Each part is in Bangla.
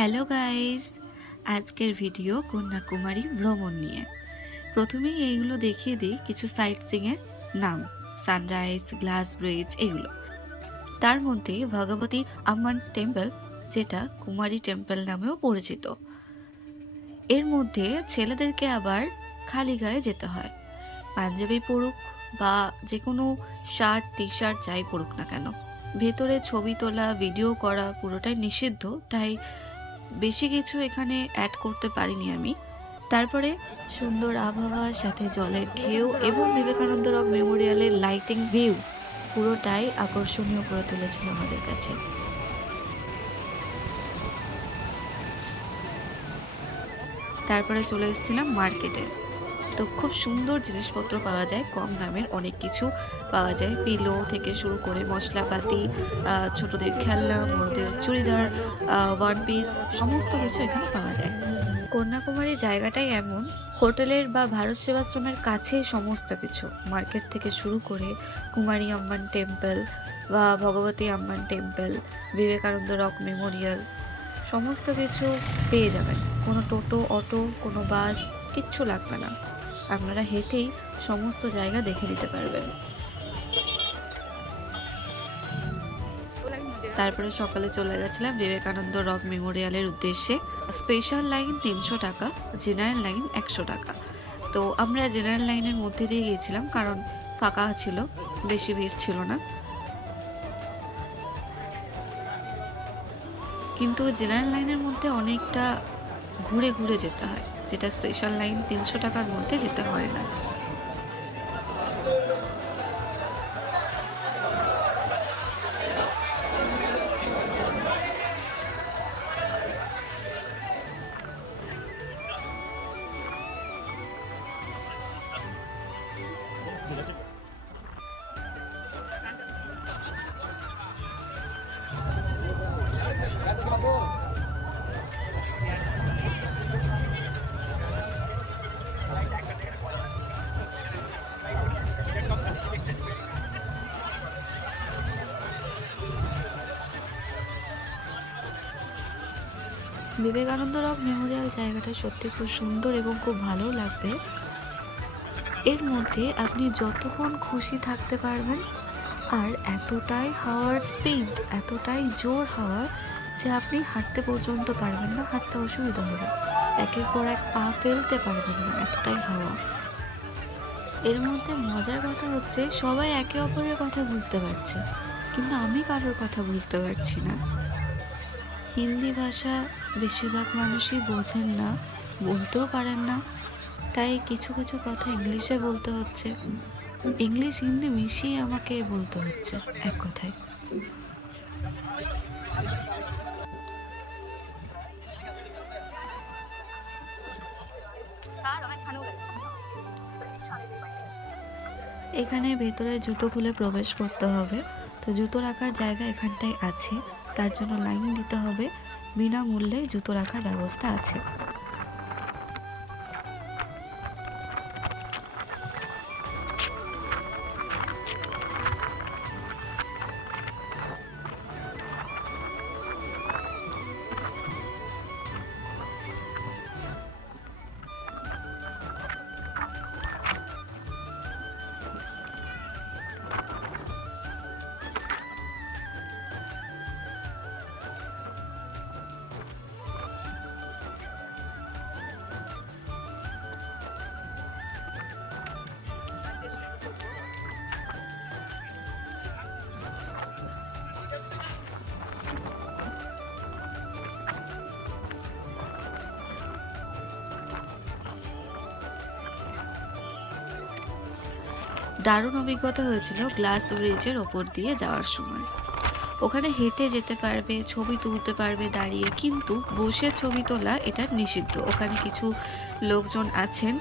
হ্যালো গাইস, আজকের ভিডিও কন্যাকুমারী ভ্রমণ নিয়ে। প্রথমেই এইগুলো দেখিয়ে দিই কিছু সাইট সিংয়ের নাম, সানরাইজ, গ্লাস ব্রিজ এগুলো। তার মধ্যে ভগবতী আম্মান টেম্পল, যেটা কুমারী টেম্পল নামেও পরিচিত। এর মধ্যে ছেলেদেরকে আবার খালি গায়ে যেতে হয়, পাঞ্জাবি পরুক বা যে কোনো শার্ট টি শার্ট যাই পরুক না কেন। ভেতরে ছবি তোলা ভিডিও করা পুরোটাই নিষিদ্ধ, তাই বেশি কিছু এখানে অ্যাড করতে পারিনি আমি। তারপরে সুন্দর আবহাওয়ার সাথে জলের ঢেউ এবং বিবেকানন্দ রক মেমোরিয়ালের লাইটিং ভিউ পুরোটাই আকর্ষণীয় করে তুলেছিল আমাদের কাছে। তারপরে চলে এসেছিলাম মার্কেটে। তো খুব সুন্দর জিনিসপত্র পাওয়া যায়, কম দামের অনেক কিছু পাওয়া যায়, পিলো থেকে শুরু করে মশলাপাতি, ছোটদের খেলনা, বড়দের চুড়িদার, ওয়ান পিস, সমস্ত কিছু এখানে পাওয়া যায়। কন্যাকুমারী জায়গাটাই এমন, হোটেলের বা ভারত সেবাশ্রমের কাছেই সমস্ত কিছু, মার্কেট থেকে শুরু করে কুমারী আম্মান টেম্পল বা Bhagavathi Amman temple, Vivekananda rock memorial, সমস্ত কিছু পেয়ে যাবেন। কোনো টোটো, অটো, কোনো বাস কিচ্ছু লাগবে না, আপনারা হেঁটেই সমস্ত জায়গা দেখে নিতে পারবেন। তারপরে সকালে চলে গেছিলাম বিবেকানন্দ রক মেমোরিয়ালের উদ্দেশ্যে। স্পেশাল লাইন 300 টাকা, জেনারেল লাইন 100 টাকা। তো আমরা জেনারেল লাইনের মধ্যে দিয়ে গিয়েছিলাম, কারণ ফাঁকা ছিল, বেশি ভিড় ছিল না। কিন্তু জেনারেল লাইনের মধ্যে অনেকটা ঘুরে ঘুরে যেতে হয়, যেটা স্পেশাল লাইন 300 টাকার মধ্যে যেতে হয় না। বিবেকানন্দ রক মেমোরিয়াল জায়গাটা সত্যি খুব সুন্দর এবং খুব ভালো লাগবে। এর মধ্যে আপনি যতক্ষণ খুশি থাকতে পারবেন, আর এতটাই হাওয়ার স্পিড, এতটাই জোর হাওয়ার যে আপনি হাঁটতে পর্যন্ত পারবেন না, হাঁটতে অসুবিধা হবে, একের পর এক পা ফেলতে পারবেন না, এতটাই হাওয়া। এর মধ্যে মজার কথা হচ্ছে সবাই একে অপরের কথা বুঝতে পারছে, কিন্তু আমি কারোর কথা বুঝতে পারছি না। হিন্দি ভাষা বেশিরভাগ মানুষই বোঝেন না, বলতেও পারেন না, তাই কিছু কিছু কথা ইংলিশে বলতে হচ্ছে, ইংলিশ হিন্দি মিশিয়ে আমাকে বলতে হচ্ছে এক কথায়। এখানে ভেতরে জুতো খুলে প্রবেশ করতে হবে, তো জুতো রাখার জায়গা এখানটায় আছে, তার জন্য লাইন দিতে হবে, বিনামূল্যে জুতো রাখার ব্যবস্থা আছে। দারুণ অভিজ্ঞতা হয়েছিল গ্লাস ব্রিজের ওপর দিয়ে যাওয়ার সময়। ওখানে হেঁটে যেতে পারবে, ছবি তুলতে পারবে দাঁড়িয়ে, কিন্তু বসে ছবি তোলা এটা নিষিদ্ধ। ওখানে কিছু লোকজন আছেন,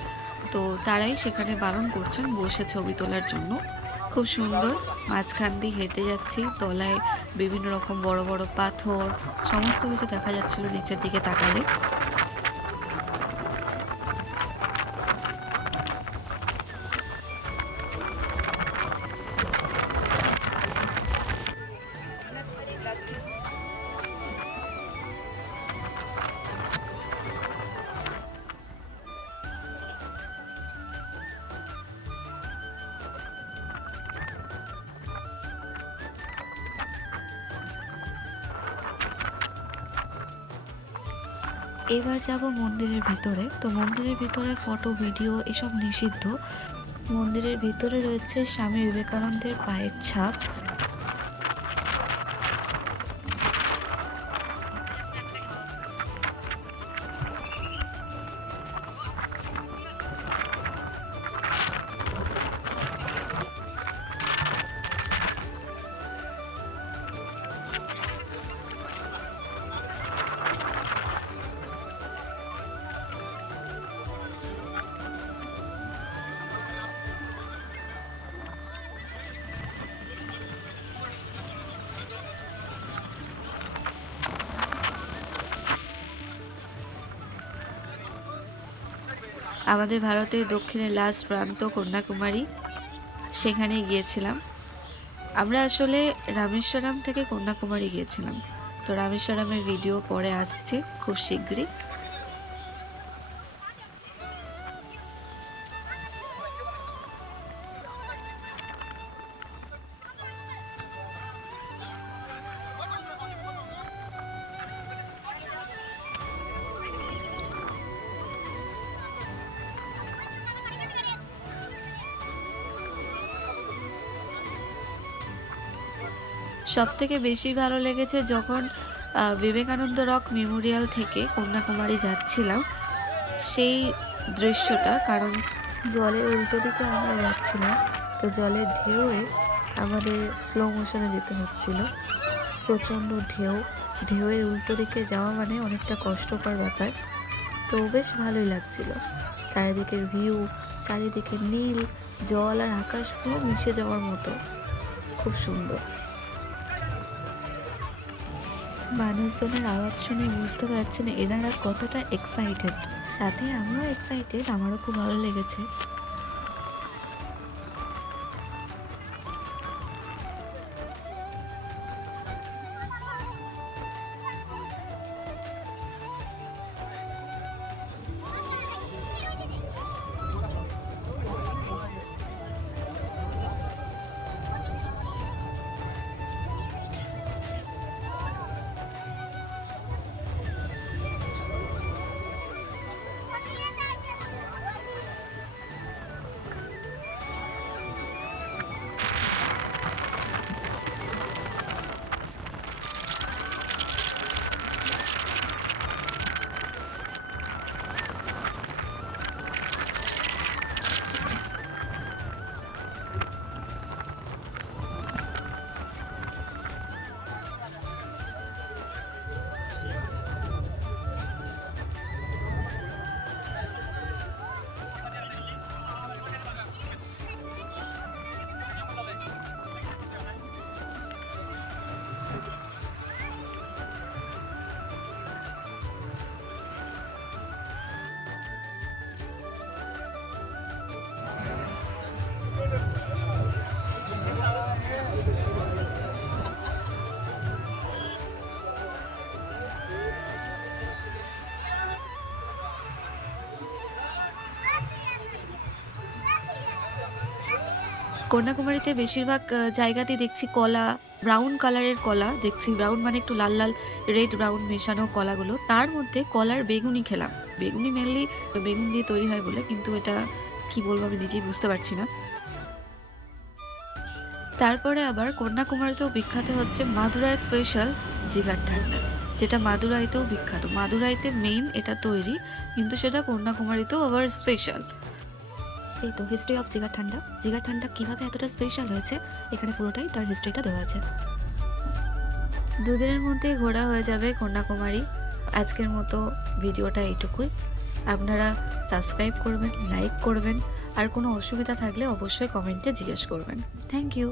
তো তারাই সেখানে বারণ করছেন বসে ছবি তোলার জন্য। খুব সুন্দর, মাঝখান দিয়ে হেঁটে যাচ্ছি, তলায় বিভিন্ন রকম বড় বড় পাথর, সমস্ত কিছু দেখা যাচ্ছিল নিচের দিকে তাকালে। এবার যাব মন্দিরের ভিতরে। তো মন্দিরের ভিতরে ফটো ভিডিও এসব নিষিদ্ধ। মন্দিরের ভিতরে রয়েছে স্বামী বিবেকানন্দের পায়ের ছাপ। আমাদের ভারতের দক্ষিণের লাস্ট প্রান্ত কন্যাকুমারী, সেখানে গিয়েছিলাম। আমরা আসলে রামেশ্বরম থেকে কন্যাকুমারী গিয়েছিলাম। তো রামেশ্বরমের ভিডিও পরে আসছে খুব শীঘ্রই। সবথেকে বেশি ভালো লেগেছে যখন বিবেকানন্দ রক মেমোরিয়াল থেকে কন্যাকুমারী যাচ্ছিলাম সেই দৃশ্যটা। কারণ জলের উল্টো দিকে আমরা যাচ্ছিলাম, তো জলের ঢেউয়ে আমাদের স্লো মোশনে যেতে হচ্ছিল। প্রচণ্ড ঢেউয়ের উল্টো দিকে যাওয়া মানে অনেকটা কষ্টকর ব্যাপার। তো বেশ ভালোই লাগছিল। চারিদিকের ভিউ, চারিদিকে নীল জল আর আকাশ পুরো মিশে যাওয়ার মতো, খুব সুন্দর। মানুষজনের আওয়াজ শুনে বুঝতে পারছেন এনারা কতটা এক্সাইটেড। সাথে আমিও এক্সাইটেড, আমারও খুব ভালো লেগেছে। কন্যাকুমারীতে বেশিরভাগ জায়গাতেই দেখছি কলা, ব্রাউন কালারের কলা দেখছি। ব্রাউন মানে একটু লাল লাল রেড ব্রাউন মেশানো কলাগুলো। তার মধ্যে কলার বেগুনি খেলাম। বেগুনি মেনলি বেগুন দিয়ে তৈরি হয় বলে, কিন্তু এটা কি বলবো আমি নিজেই বুঝতে পারছি না। তারপরে আবার কন্যাকুমারীতেও বিখ্যাত হচ্ছে মাদুরাই স্পেশাল জিগার ঠান্ডা, যেটা মাদুরাইতেও বিখ্যাত। মাদুরাইতে মেইন এটা তৈরি, কিন্তু সেটা কন্যাকুমারীতেও আবার স্পেশাল। এই তো হিস্ট্রি অফ জিগার ঠান্ডা। জিগার ঠান্ডা কীভাবে এতটা স্পেশাল হয়েছে এখানে পুরোটাই তার হিস্ট্রিটা দেওয়া আছে। দুদিনের মধ্যেই ঘোরা হয়ে যাবে কন্যাকুমারী। আজকের মতো ভিডিওটা এইটুকুই। আপনারা সাবস্ক্রাইব করবেন, লাইক করবেন, আর কোনো অসুবিধা থাকলে অবশ্যই কমেন্টে জিজ্ঞেস করবেন। Thank you.